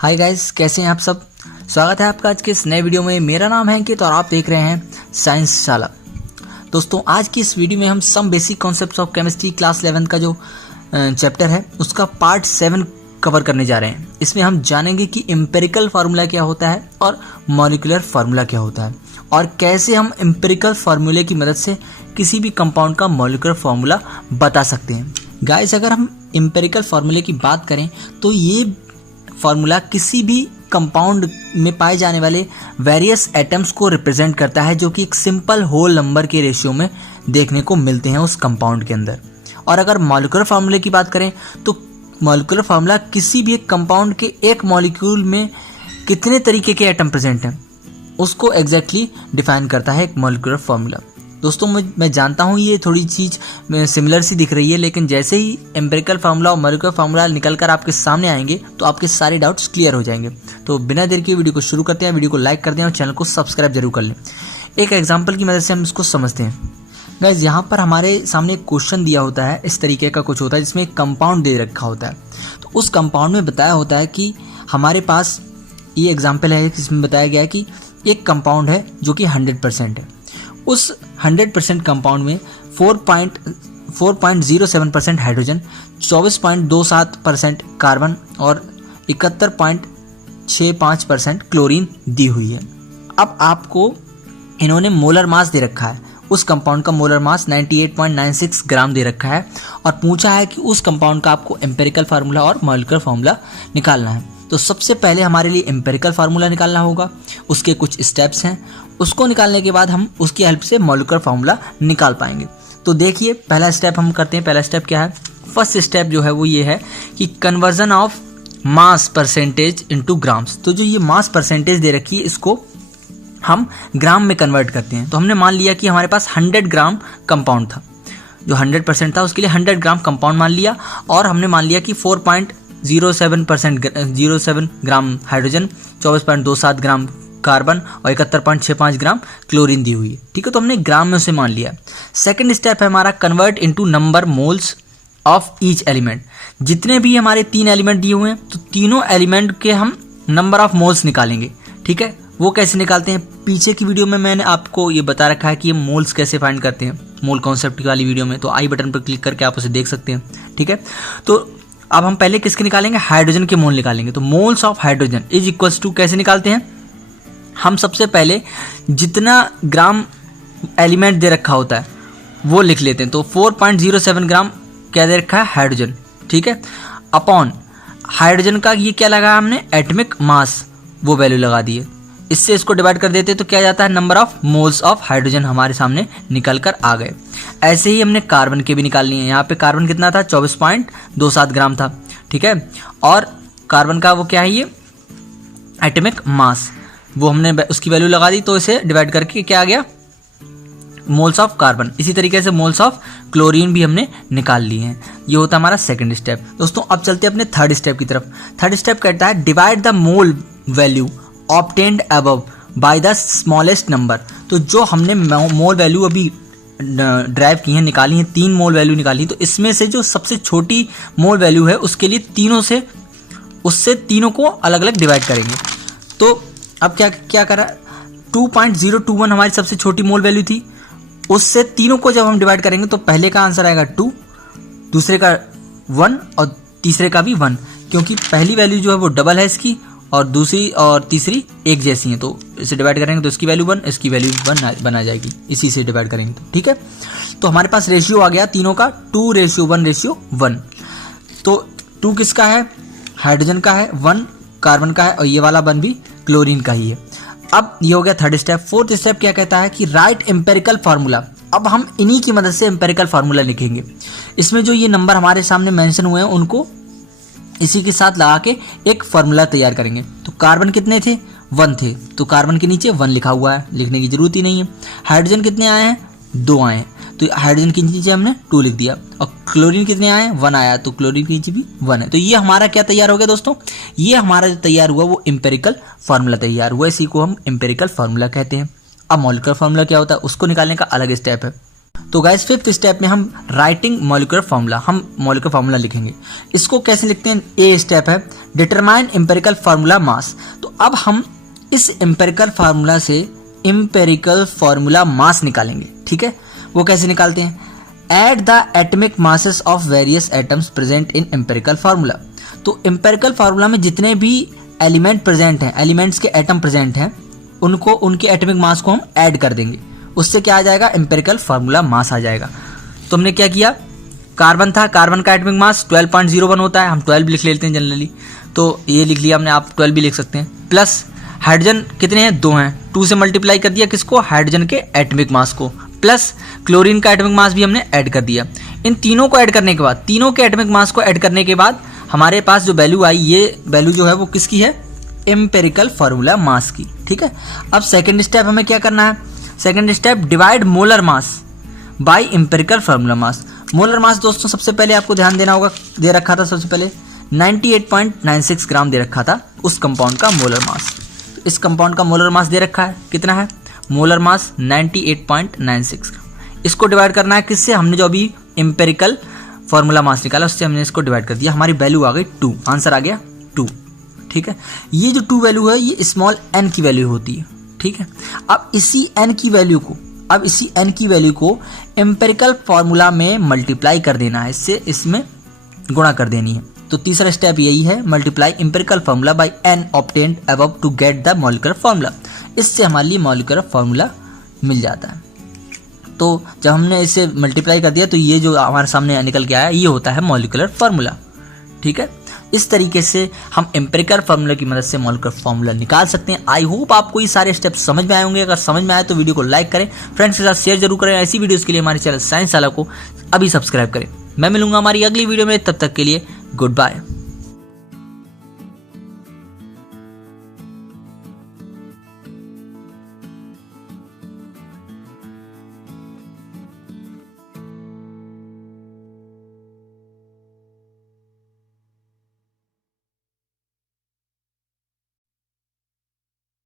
Hi guys, कैसे हैं आप सब। स्वागत है आपका आज के इस नए वीडियो में। मेरा नाम है अंकित और आप देख रहे हैं साइंस शाला। दोस्तों, आज की इस वीडियो में हम some basic concepts of chemistry class 11 का जो चैप्टर है उसका पार्ट 7 कवर करने जा रहे हैं। इसमें हम जानेंगे कि एम्पिरिकल फार्मूला क्या होता है और मॉलिक्यूलर फार्मूला क्या होता है और कैसे हम एम्पिरिकल फार्मूले की मदद से किसी भी कंपाउंड का मॉलिक्यूलर फार्मूला बता सकते हैं। गाइस, अगर हम एम्पिरिकल फार्मूले की बात करें तो ये फार्मूला किसी भी कंपाउंड में पाए जाने वाले वेरियस एटम्स को रिप्रेजेंट करता है जो कि एक सिंपल होल नंबर के रेशियो में देखने को मिलते हैं उस कंपाउंड के अंदर। और अगर मॉलिक्यूलर फार्मूले की बात करें तो मॉलिक्यूलर फार्मूला किसी भी एक कंपाउंड के एक मॉलिक्यूल में कितने तरीके के एटम प्रेजेंट हैं उसको एग्जैक्टली डिफाइन करता है एक मॉलिक्यूलर फार्मूला। दोस्तों, मैं जानता हूँ ये थोड़ी चीज़ सिमिलर सी दिख रही है, लेकिन जैसे ही एम्पिरिकल फार्मूला और मॉलिक्यूलर फार्मूला निकल कर आपके सामने आएंगे तो आपके सारे डाउट्स क्लियर हो जाएंगे। तो बिना देर के वीडियो को शुरू करते हैं। वीडियो को लाइक कर दें और चैनल को सब्सक्राइब जरूर कर लें। एक एग्जाम्पल की मदद से हम इसको समझते हैं। गाइस, यहाँ पर हमारे सामने एक क्वेश्चन दिया होता है, इस तरीके का कुछ होता है जिसमें एक कंपाउंड दे रखा होता है। तो उस कंपाउंड में बताया होता है कि हमारे पास ये एग्जाम्पल है जिसमें बताया गया है कि एक कंपाउंड है जो कि 100% है। उस 100% कंपाउंड में 4.07% हाइड्रोजन, 24.27% कार्बन और 71.65% क्लोरीन दी हुई है। अब आपको इन्होंने मोलर मास दे रखा है। उस कंपाउंड का मोलर मास 98.96 ग्राम दे रखा है और पूछा है कि उस कंपाउंड का आपको एम्पिरिकल फार्मूला और मॉलिक्यूलर फार्मूला निकालना है। तो सबसे पहले हमारे लिए एम्पिरिकल फार्मूला निकालना होगा। उसके कुछ स्टेप्स हैं, उसको निकालने के बाद हम उसकी हेल्प से मॉलिक्यूलर फार्मूला निकाल पाएंगे। तो देखिए, पहला स्टेप हम करते हैं। पहला स्टेप क्या है? फर्स्ट स्टेप जो है वो ये है कि conversion of mass percentage into grams. तो जो ये मास परसेंटेज दे रखी है इसको हम ग्राम में कन्वर्ट करते हैं। तो हमने मान लिया कि हमारे पास 100 ग्राम कंपाउंड था, जो 100% था उसके लिए 100 ग्राम कंपाउंड मान लिया और हमने मान लिया कि 4.07 ग्राम हाइड्रोजन, 24.27 ग्राम कार्बन और 71.65 ग्राम क्लोरीन दी हुई है। ठीक है, तो हमने ग्राम में उसे मान लिया। सेकंड स्टेप है हमारा convert into number moles of each element. जितने भी हमारे 3 एलिमेंट दिए हुए हैं तो तीनों एलिमेंट के हम नंबर ऑफ मोल्स निकालेंगे। ठीक है, वो कैसे निकालते हैं? पीछे की वीडियो में मैंने आपको ये बता रखा है कि ये मोल्स कैसे फाइंड करते हैं, मोल कॉन्सेप्ट वाली वीडियो में। तो आई बटन पर क्लिक करके आप उसे देख सकते हैं। ठीक है, तो अब हम पहले किसके निकालेंगे? हाइड्रोजन के मोल निकालेंगे। तो moles of hydrogen is equals to कैसे निकालते हैं? हम सबसे पहले जितना ग्राम एलिमेंट दे रखा होता है वो लिख लेते हैं। तो 4.07 ग्राम क्या दे रखा है? हाइड्रोजन। ठीक है, अपॉन हाइड्रोजन का ये क्या लगा हमने? एटॉमिक मास, वो वैल्यू लगा दी है। इससे इसको डिवाइड कर देते तो क्या जाता है? Number of moles of hydrogen हमारे सामने निकल कर आ गए। ऐसे ही हमने कार्बन के भी निकाल लिए हैं। यहाँ पे कार्बन कितना था? 24.27 ग्राम था। ठीक है, और कार्बन का वो क्या है? ये एटॉमिक मास, वो हमने उसकी वैल्यू लगा दी। तो इसे डिवाइड करके क्या आ गया? Moles of carbon. इसी तरीके से मोल्स ऑफ क्लोरीन भी हमने निकाल लिए हैं। ये होता है हमारा सेकंड स्टेप। दोस्तों, अब चलते हैं अपने थर्ड स्टेप की तरफ। थर्ड स्टेप कहता है divide the mole value obtained above by the smallest number. तो जो हमने मोल वैल्यू अभी ड्राइव की है, निकाली है, 3 मोल वैल्यू निकाली, तो इसमें से जो सबसे छोटी मोल वैल्यू है उसके लिए उससे तीनों को अलग अलग डिवाइड करेंगे। तो अब क्या करा? 2.021 हमारी सबसे छोटी मोल वैल्यू थी। उससे तीनों को जब हम डिवाइड करेंगे तो पहले का आंसर आएगा 2, दूसरे का 1 और तीसरे का भी 1, क्योंकि पहली वैल्यू जो है वो डबल है इसकी और दूसरी और तीसरी एक जैसी है। तो इसे डिवाइड करेंगे तो इसकी वैल्यू 1, इसकी वैल्यू 1 बना जाएगी। इसी से डिवाइड करेंगे तो ठीक है। तो हमारे पास रेशियो आ गया तीनों का 2:1:1। तो 2 किसका है? हाइड्रोजन का है, 1 कार्बन का है और ये वाला 1 भी क्लोरीन का ही है। अब ये हो गया थर्ड स्टेप। फोर्थ स्टेप क्या कहता है कि राइट एम्पिरिकल फार्मूला। अब हम इन्हीं की मदद से एम्पिरिकल फार्मूला लिखेंगे। इसमें जो ये नंबर हमारे सामने मेंशन हुए हैं उनको इसी के साथ लगा के एक फार्मूला तैयार करेंगे। तो कार्बन कितने थे? 1 थे, तो कार्बन के नीचे 1 लिखा हुआ है, लिखने की जरूरत ही नहीं है। हाइड्रोजन कितने आए हैं? 2 आए हैं, तो हाइड्रोजन के नीचे हमने 2 लिख दिया। और क्लोरीन कितने आए हैं? 1 आया, तो क्लोरीन के नीचे भी 1 है। तो ये हमारा क्या तैयार हो गया दोस्तों? ये हमारा जो तैयार हुआ वो एम्पिरिकल फार्मूला तैयार हुआ। इसी को हम एम्पिरिकल फार्मूला कहते हैं। अब मॉलिक्यूलर फार्मूला क्या होता है उसको निकालने का अलग स्टेप है। तो गाइस फिफ्थ स्टेप में हम राइटिंग मॉलिक्यूलर फार्मूला, हम मॉलिक्यूलर फार्मूला लिखेंगे। इसको कैसे लिखते हैं, ए स्टेप है डिटरमाइन एम्पिरिकल फार्मूला मास। तो अब हम इस एम्पिरिकल फार्मूला से एम्पिरिकल फार्मूला मास निकालेंगे, ठीक है। वो कैसे निकालते हैं, add the atomic masses of various atoms present in empirical formula. तो एम्पिरिकल फार्मूला में जितने भी एलिमेंट प्रेजेंट हैं, एलिमेंट्स के एटम प्रेजेंट हैं, उनको उनके एटॉमिक मास को हम ऐड कर देंगे। उससे क्या आ जाएगा, एम्पिरिकल फार्मूला मास आ जाएगा। तो हमने क्या किया, कार्बन था, कार्बन का एटॉमिक मास 12.01 होता है, हम 12 लिख लेते हैं जनरली, तो ये लिख लिया हमने, आप 12 भी लिख सकते हैं। प्लस हाइड्रोजन कितने हैं, 2 हैं, 2 से मल्टीप्लाई कर दिया किसको, हाइड्रोजन के एटॉमिक मास को, प्लस क्लोरीन का एटॉमिक मास भी हमने ऐड कर दिया। इन तीनों को ऐड करने के बाद, तीनों के एटॉमिक मास को ऐड करने के बाद हमारे पास जो वैल्यू आई, ये वैल्यू जो है वो किसकी है, एम्पिरिकल फार्मूला मास की, ठीक है। अब सेकंड स्टेप हमें क्या करना है, second step divide molar mass by empirical formula mass. Molar mass दोस्तों सबसे पहले आपको ध्यान देना होगा, दे रखा था सबसे पहले 98.96 ग्राम दे रखा था उस कंपाउंड का मोलर मास। इस कंपाउंड का मोलर मास दे रखा है, कितना है, मोलर मास 98.96 ग्राम। इसको डिवाइड करना है किससे, हमने जो अभी एम्पिरिकल फार्मूला मास निकाला उससे हमने इसको डिवाइड कर दिया, हमारी वैल्यू आ गई 2, आंसर आ गया 2, ठीक है। ये जो 2 वैल्यू है ये स्मॉल n की वैल्यू होती है, ठीक है। अब इसी n की वैल्यू को एम्पिरिकल फार्मूला में मल्टीप्लाई कर देना है, इससे इसमें गुणा कर देनी है। तो तीसरा स्टेप यही है, multiply empirical formula by n obtained above to get the molecular formula. इससे हमारे लिए मॉलिक्यूलर फार्मूला मिल जाता है। तो जब हमने इसे मल्टीप्लाई कर दिया तो ये जो हमारे सामने निकल के आया ये होता है मॉलिक्यूलर फार्मूला, ठीक है। इस तरीके से हम एम्पिरिकल फार्मूला की मदद से मॉलिक्यूलर फार्मूला निकाल सकते हैं। आई होप आपको ये सारे स्टेप्स समझ में आए होंगे। अगर समझ में आए तो वीडियो को लाइक करें, फ्रेंड्स के साथ शेयर जरूर करें। ऐसी वीडियोस के लिए हमारे चैनल साइंस वाला को अभी सब्सक्राइब करें। मैं मिलूंगा हमारी अगली वीडियो में, तब तक के लिए गुड बाय।